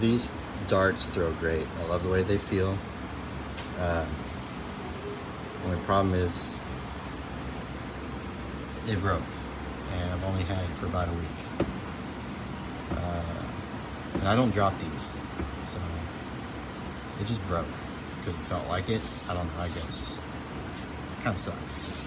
These darts throw great. I love the way they feel. Only problem is it broke, and I've only had it for about a week. And I don't drop these, so it just broke because it felt like it. I don't know, I guess. Kind of sucks.